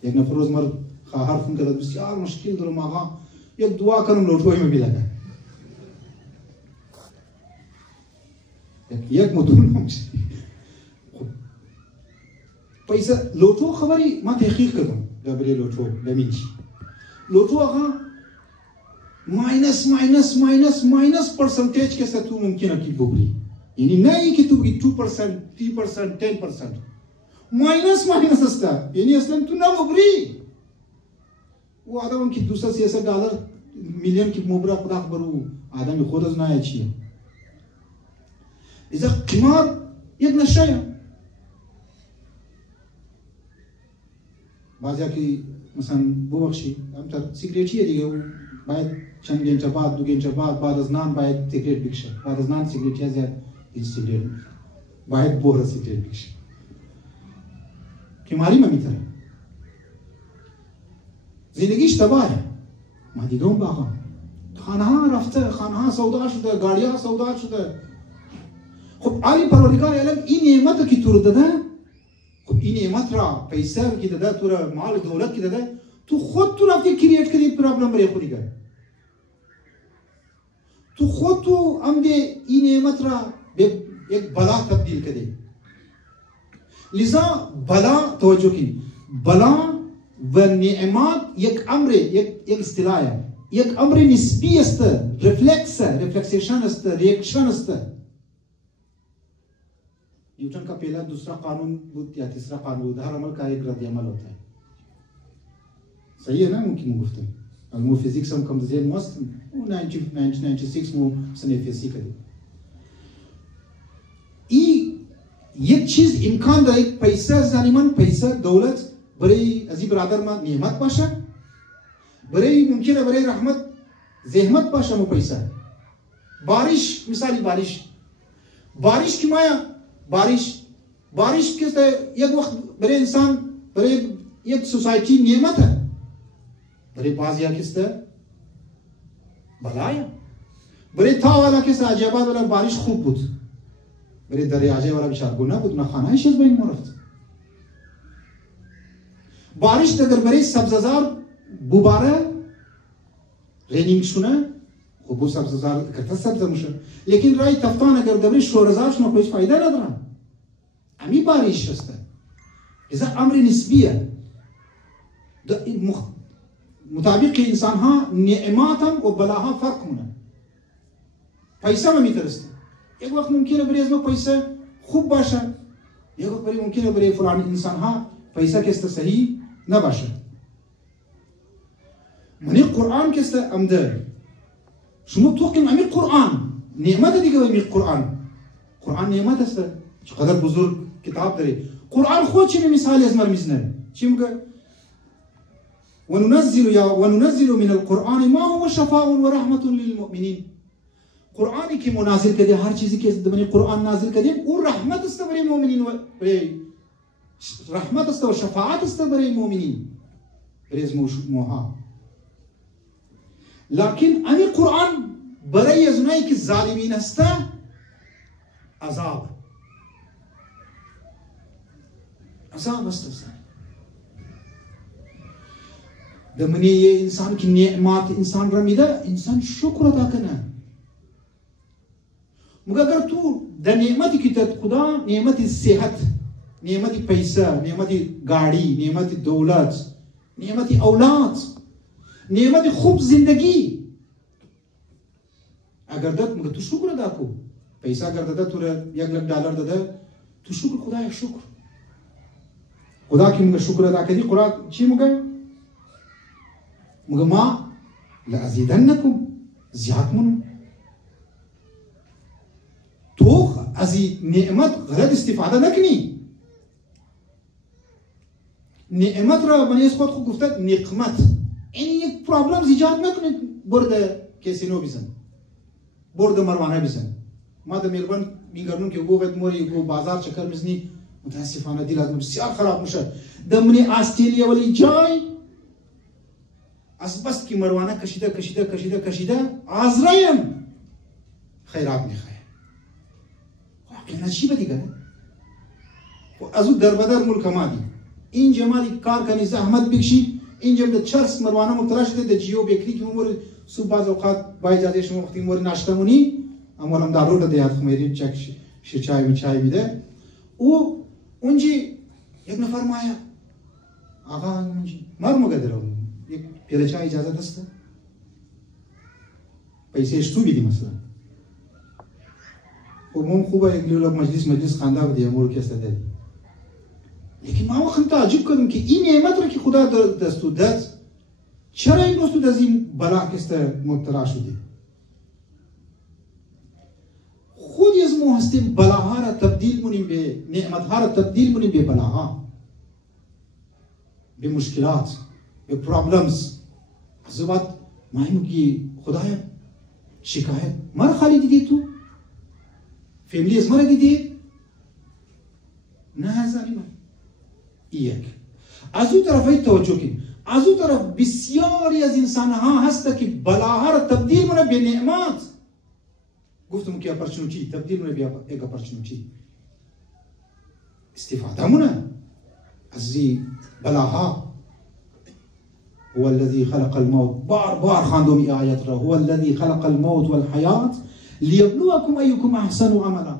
یک نفر روز مرد خواهر فون کرد بسیار مشکل دارم آقا یک دعا کنم لوتوی می لگه، یک مدون نمیشه. پیسه لوتو خبری ما تحقیق کردم درباره لوتو ببینید لوتو آقا ماینس پرسنتیج که تو ممکنه که ببری، یعنی نه اینکه تو بگی 2% 3% 10% ماینس است، یعنی اصلا تو نمبری. و آدم که $230 میلیون که مبرا خدا خبرو آدم خود از نه چیه. اذا قمار یک نشه، بعضی که مثلا ببخشی همتر سیگریتیه دیگه باید چند گنجه بعد دو گنجه بعد از نان باید سیگریت بکشه، بعد از نان سیگریتیه زیاد این سیگریت باید بور سیگریت بکشه. قماری ما میتره زندگیش تباهه. ما دیگه اون باقا خانه ها رفته، خانه ها سودا شده، گاڑی ها سودا شده. خب علی پروردگار علم این نعمت که تو رو داده، خب این نعمت را پیسه که داده تو را مال دولت که داده، تو خود تو رفتی کرییت کردی پرابلم برای خودی کرد، تو خود تو امده این نعمت را به یک بلا تبدیل کردی. لذا بلا توجه کی بلا و نعمت یک امر یک اصطلاح، یک امر نسبی است، रिफ्लेक्शन است، रिएक्शन است. न्यूटन का पहला दूसरा कानून या तीसरा कानून हर अमल का एक रद्द अमल होता है. सही है ना मुमकिन गुफ्त अलमो फिजिक्स हम कम से मस्त 1996 में सने फिजिक्स करी एक चीज इम्कान दاره पैसा जानिमान पैसा दौलत برای ازی برادر ما نعمت باشه، برای ممکنه برای رحمت زحمت باشه مو پیسه. بارش مثالی بارش کی مایا بارش که یک وقت برای انسان برای یک سوسایتی نعمت ہے، برای بعضیا کسته بلایا. برای تا والا کس عجیبات والا بارش خوب بود، برای دریاچه والا بیچاره گناه بود، نه خانه ایش از بین مرفت. بارش اگر برای سبززار بوباره رینینگ شونه، خب بو سبززار کتا سبزه میشه، لیکن رای تفتان اگر دبری شورزارش نه کوئی فایده نداره. امی بارش هسته. اذا امر نسبیه. مطابق انسان ها نعماتم و بلاها فرق مونه. پیسه ما میترسته. یک وقت ممکنه برای از ما پیسه خوب باشه، یک وقت برای ممکنه برای فلان انسان ها پیسه کسته صحیح نباشه. منی قرآن کسته امده. شما توقیم امی قرآن نعمت دیگه امی قرآن نعمت است. چقدر بزرگ کتاب داره. قرآن خود چی مثالی از مر میزنه؟ چی میگه؟ وننزل من القرآن ما هو شفاء ورحمة للمؤمنين. قرآن کی منازل کردیم، هر چیزی که دمنی قرآن نازل کردیم او رحمت است برای مؤمنین و رحمت است و شفاعت است برای مؤمنین برای موها. لكن امی قرآن برای از اونایی که ظالمین هسته عذاب است. دمنی یه انسان کی نعمت انسان را میده، انسان شکر ادا کنه. مگر اگر تو در نعمتی که داد خدا، نعمت صحت، نعمت پیسه، نعمت گاڑی، نعمت دولت، نعمت اولاد، نعمت خوب زندگی اگر داد، مگر تو شکر ادا کو. پیسه اگر داده تو را $1,00,000 داده، تو شکر خدای شکر. خدا کی مگر شکر ادا کردی، قرآن چی مگر؟ مگر ما لازیدنکم، زیاد منو. تو از این نعمت غلط استفاده نکنی. نعمت را من از خود گفته نقمت. این یک پرابلم ایجاد نکنید. برد کسینو بزن، برد مروانه بزن. ما در ملبورن میگردم که گوگت موری گو بازار چکر میزنی، متاسفانه دلم بسیار خراب میشه. دمنی استرالیا ولی جای از بس که مروانه کشیده آزرایم خیرات میخواه. که نشیبه دیگه از او در بدر ملک ما دی اینجا ما دی کار کنی زحمت بکشی. اینجا در چرس مروانه مبتلا شده در جیو بیکری که مور صبح بعض اوقات با اجازه شما وقتی مور ناشتا مونی امورم دارو رو دیات خمیری چک چای میده. او اونجی یک نفر مایا آقا اونجی مرمو گدره یک پیاله چای اجازه دسته پیسه اشتو بیدی مثلا. و مم خوبه یک لیولوگ مجلس خانده بودی امور کسته دادی. لیکن ما وقت تعجب کردم که این نعمت را که خدا دستو داد چرا این دستو از این بلا کسته مبتلا شدی؟ خود از ما هستیم بلاها را تبدیل کنیم به نعمتها را تبدیل کنیم به بلاها، به مشکلات، به پرابلمز. از بعد ما میگی خدایا شکایت مر خالی دیدی تو؟ فیملی از مرا دیدی؟ نه هزاری من. یک از اون طرف توجه کن. از اون طرف بسیاری از انسان ها هسته که بلاها را تبدیل منه به نعمت. گفتم که اپرچونیتی تبدیل منه به یک اپرچونیتی. استفاده منه از این بلاها. هو الذي خلق الموت، بار خاندوم ای آیت را، هو الذي خلق الموت والحیات لیبلوکم ایکم احسن عملا.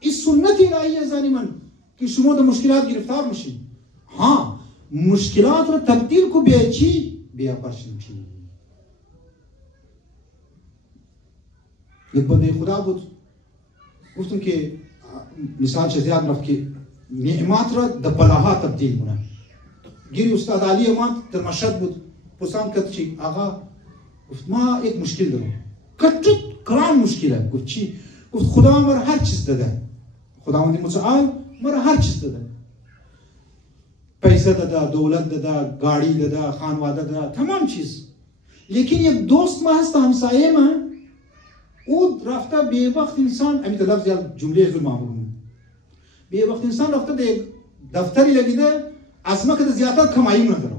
این سنت الهی ظالمان که شما در مشکلات گرفتار میشید. ها مشکلات را تبدیل کو به چی؟ به اپرچونیتی. یک بنده خدا بود، گفتم که مثال چه زیاد رفت که نعمت را در بلاها تبدیل کنه. گیری استاد علی امان در مشهد بود، پرسان کرد چی؟ آقا گفت ما یک مشکل دارم. کچت کلان مشکله. گفت چی؟ گفت خدا مرا هر چیز داده، خداوند متعال مرا هر چیز داده، پیسه داده، دولت داده، گاڑی داده، خانواده داده، تمام چیز. لیکن یک دوست ما هست همسایه ما، او رفته به وقت انسان امی لفظ یا جمله زور معمول به وقت انسان رفته در دفتری لگیده از ما که زیادتر کمایی نداره.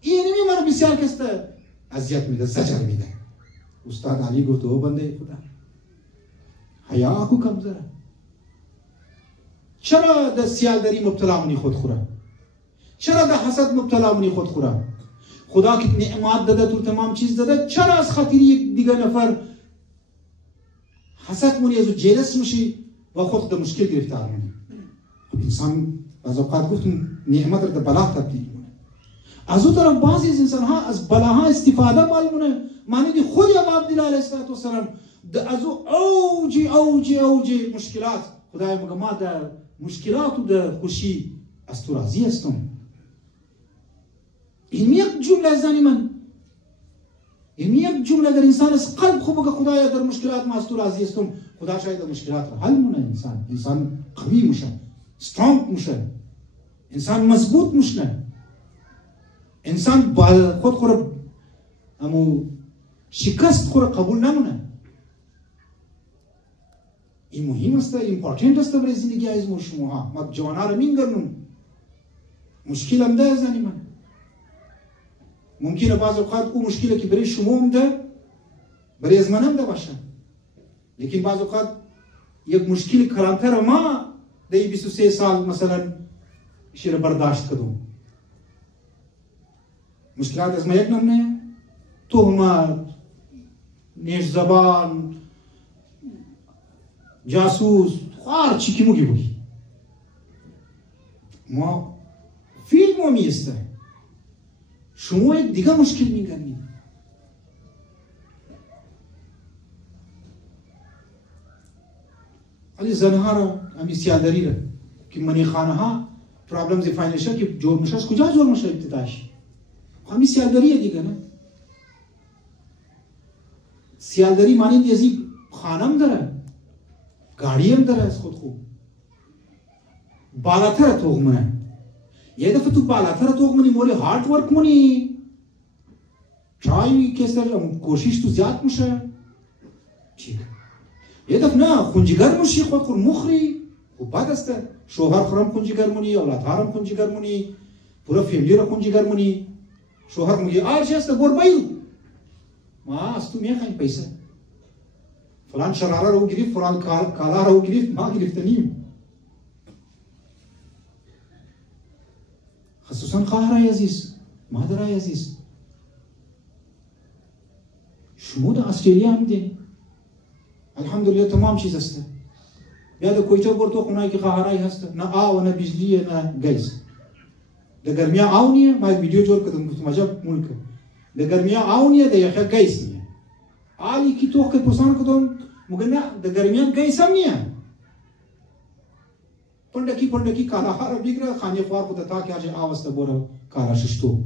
این نمی مرا بسیار کسته اذیت میده، زجر میده. استاد علی گفت او بنده خدا حیا کو کم زره، چرا در سیالداری مبتلا منی خود خوره؟ چرا در حسد مبتلا منی خود خوره؟ خدا که نعمت داده تو تمام چیز داده، چرا از خاطر یک دیگه نفر حسد منی از جلس میشی و خود در مشکل گرفتار منی؟ انسان از اوقات گفتم نعمت را در بلا تبدیل کنه. از اون طرف بعضی از انسان ها از بلاها استفاده معلومه. معنی خود امام عبدالله علیه السلام از اوج مشکلات خدای میگه ما در مشکلات و در خوشی از تو راضی هستم. این یک جمله زنی من، این یک جمله در انسان از قلب خوبه که خدایا در مشکلات ما از تو راضی هستم. خدا شاید در مشکلات را حل مونه. انسان قوی میشه، سترونگ میشه، انسان مضبوط میشه. انسان با خود خور امو شکست خور قبول نمونه. این مهم است، ایمپورتنت است برای زندگی از ما شما. ما جوانا رو میگردم مشکل هم ده زنی من ممکنه بعض اوقات او مشکلی که برای شما هم ده برای از من هم ده باشه، لیکن بعض اوقات یک مشکل کلانتر ما ده 23 سال مثلا شیر برداشت کردم. مشکلات از ما یک نمونه تهمت، نیش زبان، جاسوس، هر چی که موگی بگی ما فیلم هم میسته شما یک دیگه مشکل میگردید. ولی زنها را همی سیادری را که منی خانه ها پرابلمز فاینانشل که جور میشه از کجا جور میشه ابتداش؟ همی سیادریه دیگه نه. سیادری معنی دیزی خانم داره، گاڑی هم داره از خود خوب. بالاتر توغمنه. یه دفعه تو بالاتر توغمنی مولی هارد ورک منی. ترای کسر کوشش تو زیاد میشه. چیک. یه دفعه نه خونجیگر میشی خود خور مخری. خوب بد است. شوهر خورم خونجیگر منی، اولادهارم خونجیگر منی، پورا فامیلی را خونجیگر منی. شوهر میگه آرچی است بور بایو. ما از تو میخوایم پیسه. فلان شراره رو گرفت، فلان کالا رو گرفت، ما گرفتنیم. خصوصا خواهرای عزیز، مادرای عزیز. شما در استرالیا هم دین. الحمدلله تمام چیز است. یا در کویتا برتو خونایی که خواهرای هست، نه آو نه بجلی نه گیز. در گرمیا آو نیه، ما یک ویدیو جور کردم گفتم عجب ملک. در گرمیا آو نیه، در یخیا گیز نیه. آلی کی تو که پرسان کردم مگر نه در گرمیا گیز هم نیه. پندکی کالا هر بیگره خانه خوار خود تا که آج آوسته بوره کالا ششتو.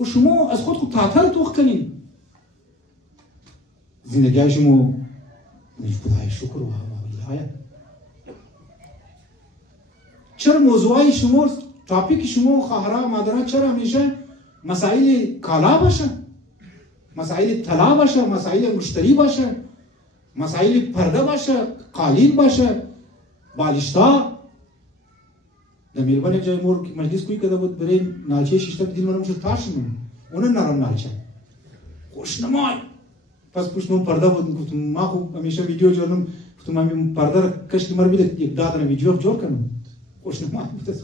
و شما از خود تاتر توخ کنین. زندگی شما نیش خدای شکر و الهی. چرا موضوعی شما تاپیک شما خواهرها مادرها چرا همیشه مسائل کالا باشه، مسائل طلا باشه، مسائل مشتری باشه، مسائل پرده باشه، قالین باشه، بالشتا. در میربان یک جای مور مجلس کوی کده بود برای نالچه شیشتا بدین منم شد تاشم اونم نرم نالچه خوشنمای. پس پشتم پرده بود گفتم ما خوب همیشه ویدیو جوردم گفتم من پرده را کشکی مر بیده یک دادن ویدیو جور کنم خوشنمای بود.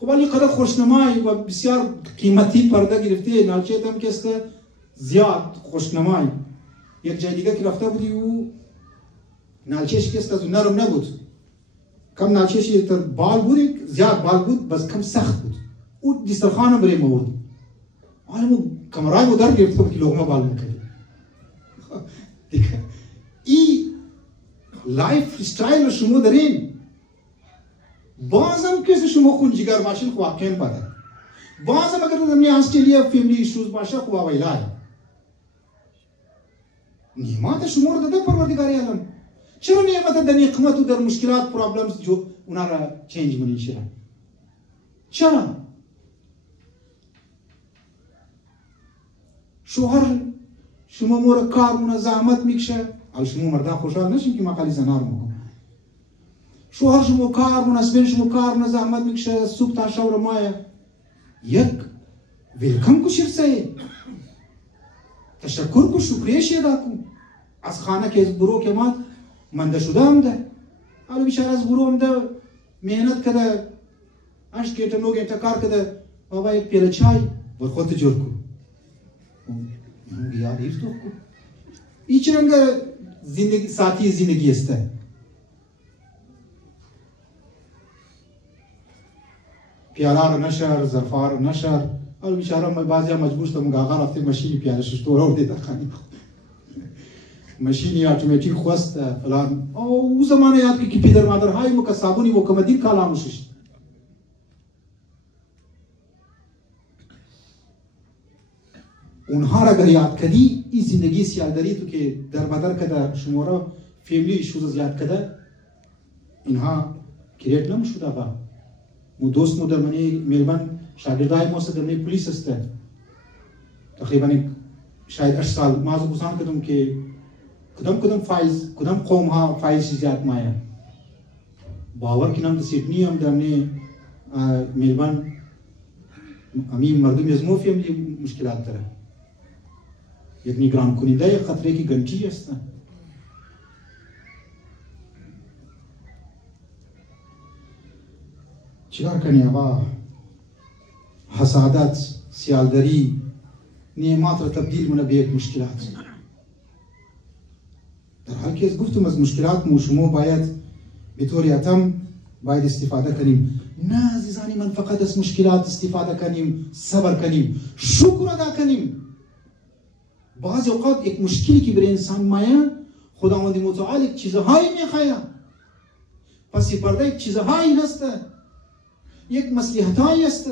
خب ولی قدر خوشنمای و بسیار قیمتی پرده گرفته نالچه دم کسته زیاد خوشنمای. یک جای دیگه که رفته بودی او نالچهش کسته تو نرم نبود، کم نالچهش تر بال بود، زیاد بال بود بس کم سخت بود. او دسترخوان برای ما بود. حالا مو کمرای مو در گرفته که لغمه بال میکنی. این لایف استایل شما دارین. بازم کسی شما خونجیگر باشین خو واقعا بده. بازم اگر در میان استرالیا فامیلی ایشوز باشه خو وایلای. نعمت شما رو داده پروردگار عالم. چرا نعمت در نقمت و در مشکلات پرابلمز جو اونا را چینج منین چرا؟ چرا؟ شوهر شما مور کارمون زحمت میکشه، حالا شما مردا خوشحال نشین که مقالی زنا رو میگم. شوهر شما کارمون اسبین شما کارمون زحمت میکشه، صبح تا شب مایه یک ویلکم کو شرسه تشکر کو شکریه ادا کو. از خانه که از برو که ما منده شده هم ده. حالا بیشتر از برو هم ده مهنت کده 8 گنته 9 گنته کار کده بابا یک پیاله چای بر خودت جور کو. یاد هیچ تو کو. هیچ رنگ زندگی ساعتی زندگی است. پیاله رو نشر، ظرفا رو نشر. حالا بیشتر ما بعضی مجبور شدم گاغا رفته ماشین پیاله ششتور رو دیده خانی. ماشینی اتوماتیک خواست فلان. او زمانه یاد که پدر مادر های مو که صابونی و کمدی کالاموشش. اونها را اگر یاد کردی این زندگی سیالداری تو که در بدر کده شما را فامیلی ایشوز یاد کده اینها کریت نمیشود. با مو دوست مو در منی میلبن شاگردای ما صدمه پلیس است تقریبا شاید 8 سال ما از گفتم کدوم که کدام فایز کدام قوم ها فایز زیاد مایا باور کنم سیدنی هم دامنه میلبان امی مردم از موفیم لی مشکلات داره یک نیگران کننده خطره کی گنجی است چیکار کنی آقا حسادت سیالداری نعمات را تبدیل منه به یک مشکلات در حال که از گفتم از مشکلات مو شما باید به طور اتم باید استفاده کنیم نه عزیزانی من فقط از مشکلات استفاده کنیم صبر کنیم شکر ادا کنیم بعضی اوقات یک مشکلی که برای انسان مایا خداوند متعال یک چیزهایی میخواهد پس پرده یک چیزهایی هست یک مصلحتایی است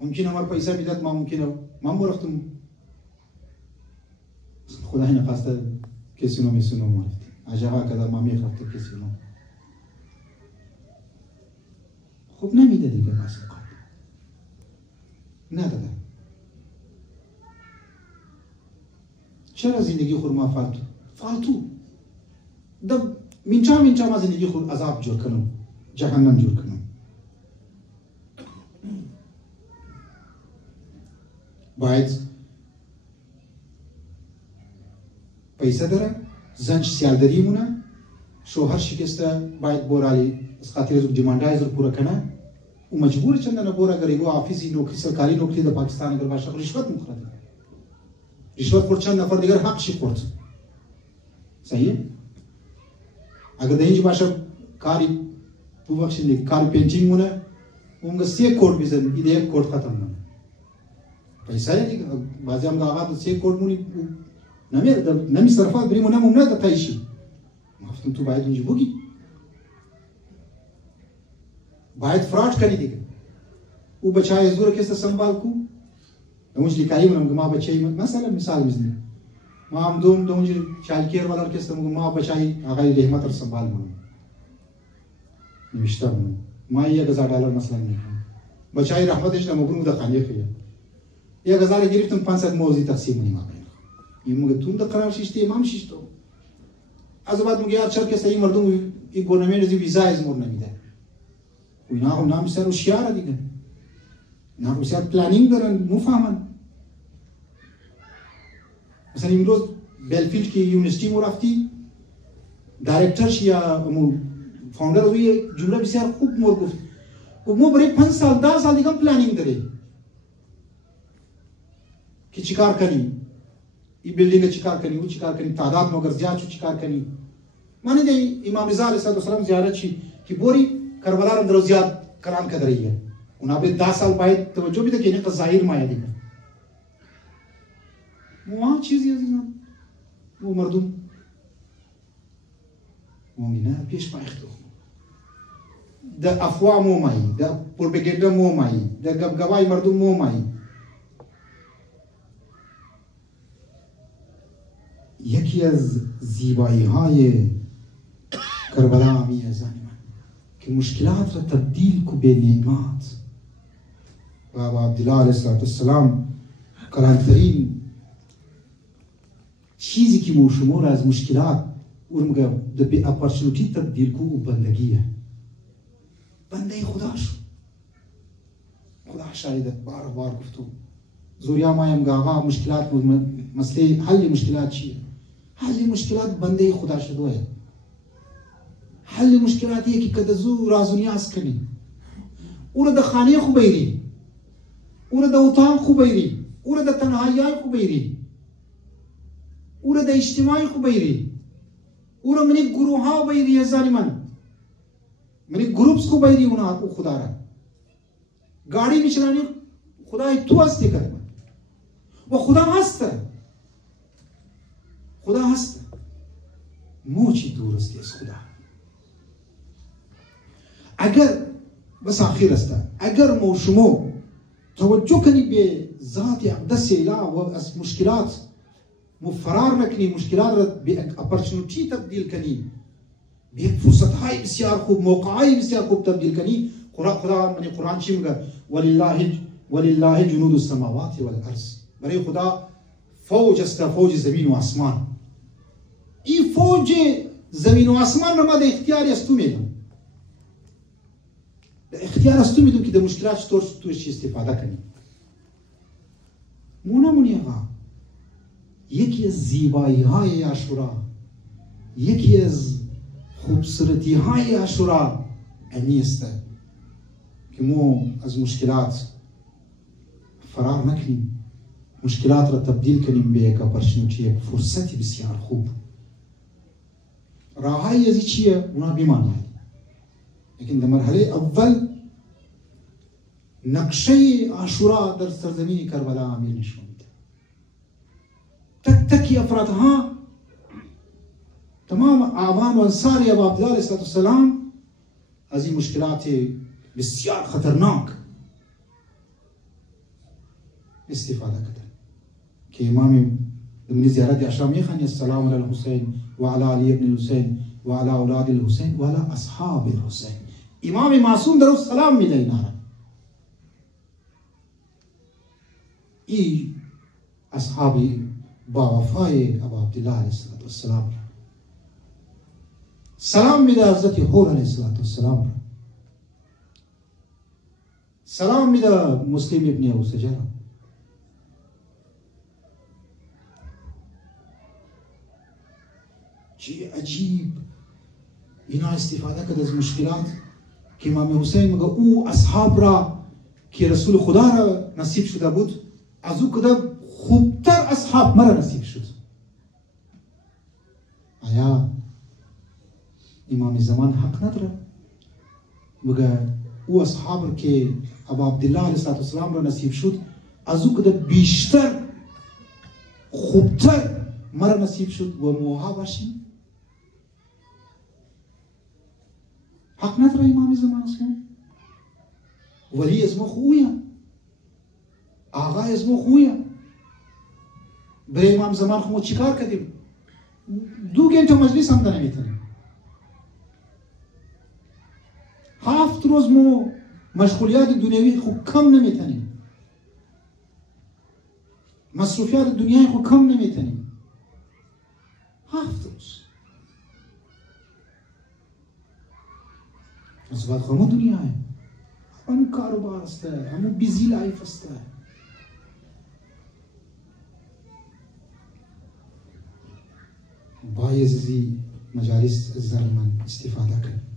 ممکنه ما پیسه میداد ما ممکنه ما مرفتم خدای نخواسته کسی نو میسونو مرفت عجبا کدر ما میخواسته کسی نو خب نمیده دیگه بس اوقات نداده چرا زندگی خور ما فالتو دب منچا ما زندگی خور عذاب جور کنم جهنم جور کنم باید پیسه داره زنج سیالداری مونه شوهر شکسته باید بورالی از خاطر از دیماندای زور پورا کنه و مجبور چندان بورا اگر یو آفیسی نوکری سرکاری نوکری در پاکستان اگر باشه رشوت میخوره رشوت پر چند نفر دیگر حقشی خورد صحیح اگر در اینجا باشه کاری ببخشید کاری پینچینگ مونه اونگه 3 کورد بیزن ایده 1 کورد ختم مونه پیسه دیگه بعضی هم آقا 3 کورد مونی نمی صرفات بریم و نمونه دا تایشی گفتم تو باید اونجا بگی باید فراد کنی دیگه او بچه زور کسی سنبال کو اونج لیکایی منم که ما بچه مثلا مثال میزنیم ما هم اونج چالکیر والا کسی ما بچه آقای رحمت رو سنبال منم نوشته منم ما $1000 مثلا میکنم بچه رحمتش نمگرم دا خانیه خیلی 1000 گرفتم 500 موضوع تقسیم منیم آقای این مگه تون دا قرار شیشتی امام شیشتو از بعد میگه یار چرا کسی این مردم این گورنمنت از ویزا از مور نمیده و اینا هم نام سر هوشیار دیگه اینا هوشیار پلانینگ دارن مفهمن مثلا امروز بلفیلد که یونیورسیتی مو رفتی دایرکتورش یا فاوندر وی جمله بسیار خوب مور گفت و مو برای 5 سال 10 سال دیگه پلانینگ داره که چیکار کنیم این بیلدینگ چیکار کنی و چیکار کنی تعداد مگر زیاد شو چیکار کنی معنی دی امام رضا علیه السلام زیارت چی که بوری کربلا رو درو زیاد کران کدریه اونا به 10 سال باید توجه بده که نه ظاهر مایا دیگه مو چیزی عزیزان مو مردم مؤمنه پیش پایختو د افوا مو مای د پروپاگاندا مو مای د گبگبای مردم مو مای یکی از زیبایی های کربلا می ازانی من که مشکلات را تبدیل کو به نعمات بابا عبدالله علیه السلام کلانترین چیزی که مو شما را از مشکلات ورمگه به اپورچونیتی تبدیل کو بندگیه بنده خدا شو خدا شاید بار گفتو زوریا مایم آقا مشکلات مسئله حل مشکلات چیه حل مشکلات بنده خدا شدوه حل مشکلات یه که کدزو راز و نیاز کنی او را در خانه خوب بیری او را در اتاق خوب بیری او را در تنهایی خوب بیری او را در اجتماعی خوب بیری او را منی گروه ها بیری ازاری منی گروپس خوب بیری اونا خدا را گاڑی میچلانی خدای تو هستی کرد و خدا هست موچی دور است از خدا اگر بس آخر است اگر مو شما توجه کنی به ذات اقدس اله و از مشکلات مو فرار نکنی مشکلات را به اپورچونیتی تبدیل کنی به فرصت های بسیار خوب موقع های بسیار خوب تبدیل کنی خدا من قرآن چی میگه ولله جنود السماوات والارض. برای خدا فوج است، فوج زمین و آسمان. این فوج زمین و آسمان رو ما در اختیار از تو میدم. در اختیار از تو میدم که در مشکلات چطور توش استفاده کنیم. مونمونی آقا یکی از زیبایی های عاشورا، یکی از خوبصورتی های عاشورا امی است که ما از مشکلات فرار نکنیم، مشکلات را تبدیل کنیم به یک اپورچونیتی، یک فرصتی بسیار خوب. راههای ازی چیه؟ اونا بیمان. لیکن در مرحله اول نقشه عاشورا در سرزمین کربلا امیر نشون میده. تک تکی افرادها، تمام اعوان و انصار ابا عبدالله علیه السلام از این مشکلات بسیار خطرناک استفاده کردن که امام من زیارت اشرام میخوانی السلام علی الحسین و علی علی ابن الحسین و علی اولاد الحسین و علی اصحاب الحسین. امام معصوم در سلام میده اینا. ای اصحابی با وفای ابا عبدالله علیه السلام سلام میده. حضرت حور علیه السلام سلام میده. مسلم ابن ابو سجر چی عجیب اینا استفاده کرد از مشکلات که امام حسین میگه او اصحاب را که رسول خدا را نصیب شده بود از او کده خوبتر اصحاب مرا نصیب شد. آیا امام زمان حق نداره بگه او اصحاب را که ابا عبدالله علیه السلام را نصیب شد از او کده بیشتر خوبتر مرا نصیب شد و موها باشیم؟ حق نداره امام زمان اصلا؟ ولی از ما خویه، آقا از ما خویه. برای امام زمان خود چیکار کردیم؟ 2 گنته مجلس هم نمیتونیم. 7 روز ما مشغولیات دنیوی خوب کم نمیتونیم، مصروفیات دنیای خوب کم نمیتونیم. 7 روز از بعد خورما دنیای همون کاروبار است، همون بیزی لایف است. باید از مجالس زرمن استفاده کنیم.